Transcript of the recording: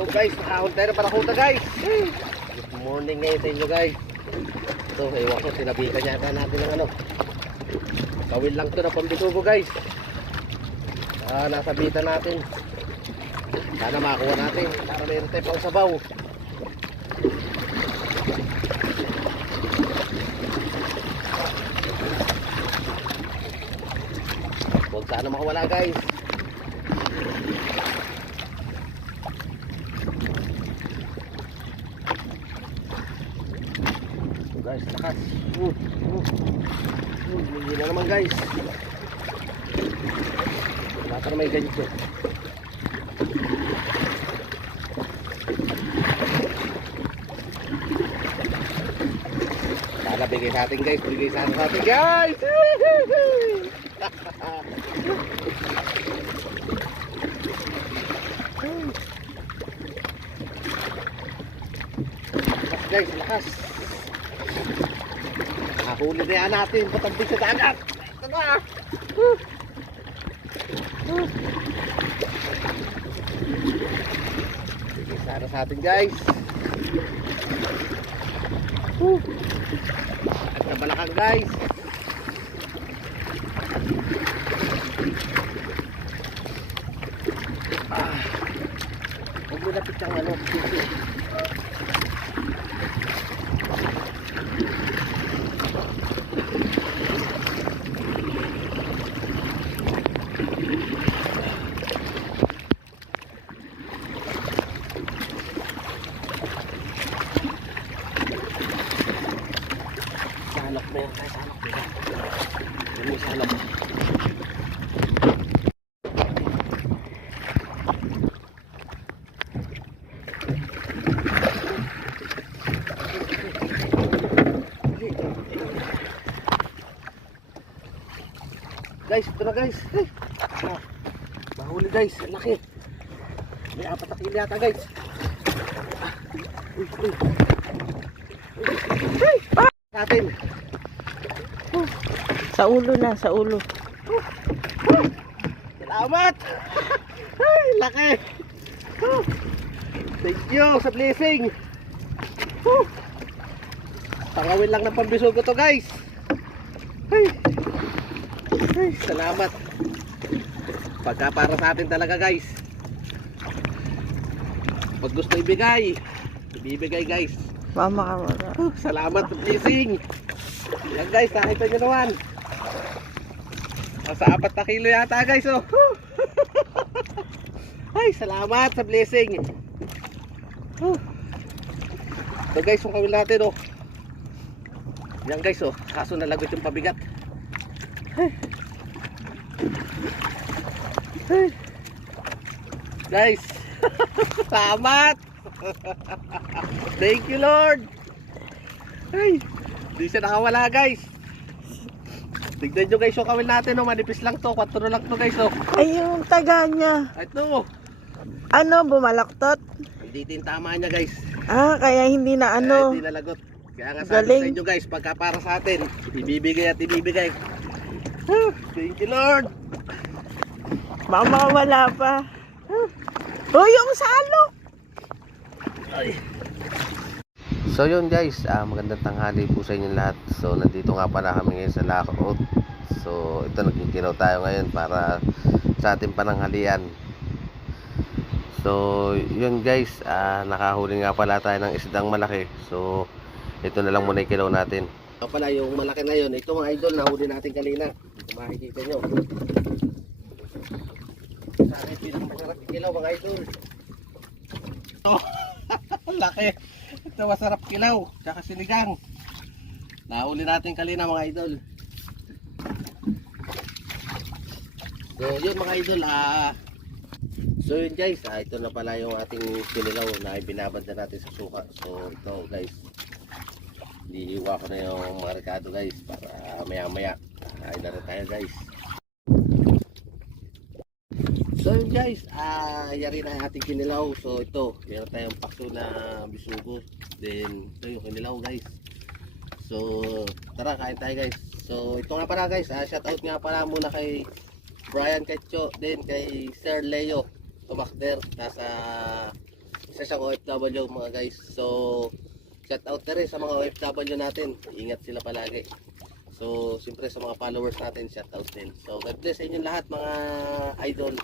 So guys, nakahon tayo ng parakuta guys. Good morning ngayon sa inyo guys. So, ewan ko, tinabitan yata natin ng ano. Kawil lang to na pambitugo guys. Ah, nasa bitan natin. Sana makakuha natin. Para mayroon tayo pang sabaw. Huwag sana makawala guys. Guys, lakas. Uh, uh, uh, hindi na naman guys. Wala ka na may ganito. Sana bigay sa atin guys, bigay sa atin guys. Guys, lakas. Nakahuli na yan natin, patambing sa dagat. Ito na. Woo. Bigay sana sa atin guys. Woo. At na balakang guys. Ah. Huwag mo lapit ang ano, sisi. Salak yan tayo, na yan. Yan may salak. Guys, ito na guys. Ay, ah, mahuli guys, laki. May apat na kilo yata guys. Ah, Uy, uy. Uy, ah! Natin. Sa ulo na, sa ulo. Salamat! Ay, laki! Thank you sa blessing! Pangawin lang ng pambisog ko to guys! Ay, ay, salamat! Pagka para sa atin talaga guys. Pag gusto ibigay, ibibigay guys. Mama. Oh, salamat sa blessing! Yan guys, nakita nyo naman. Nasa apat na kilo yata guys oh. Ay, salamat sa blessing. Ito guys, yung kawil natin oh. Yan guys oh, kaso nalagot yung pabigat. Ay. Ay. Guys, salamat. Thank you Lord. Ay, di siya nakawala guys. Tignan nyo guys yung kawil natin oh, manipis lang to, 4 lang to guys oh. Ay, yung taga niya. Ito, Ano, bumalaktot? hindi din tama niya guys. Ah, kaya hindi na Kaya ano. hindi nalagot. Kaya nga sabi Galing. sa inyo guys, pagka para sa atin, ibibigay at ibibigay. Ah, Thank you Lord. Baka makawala pa. Oh, yung salo. Ay. So yun guys, ah, magandang tanghali po sa inyo lahat. So nandito nga pala kami ngayon sa Lacroot. So ito nagkikinaw tayo ngayon para sa ating pananghalian. So yun guys, ah, nakahuli nga pala tayo ng isdang malaki. So ito na lang muna ikilaw natin. Ito pala yung malaki na yun. Ito mga idol, nahuli natin kanina. Kung makikita nyo. Sa akin pinakamasarap ikilaw mga idol. Oh, laki. Ito masarap kilaw. Tsaka sinigang. Nahuli natin kanina mga idol. So yun mga idol, ah So yun guys, ah, ito na pala yung ating kinilaw na ibinabad na natin sa suka. So ito guys, Lihiwa ko na yung mga rekado guys para maya maya kain na tayo guys. So yun guys, ah yari na ating kinilaw. So ito, meron tayong pakso na bisugo. Then ito yung kinilaw guys. So tara kain tayo guys. So ito nga pala guys, ah, shout out nga pala muna kay Brian Ketcho, then kay Sir Leo Tumakder, nasa isa siyang OFW mga guys. So, shout out na rin sa mga OFW natin. Ingat sila palagi. So, siyempre sa mga followers natin, shout out din. So, God bless sa inyong lahat mga idol.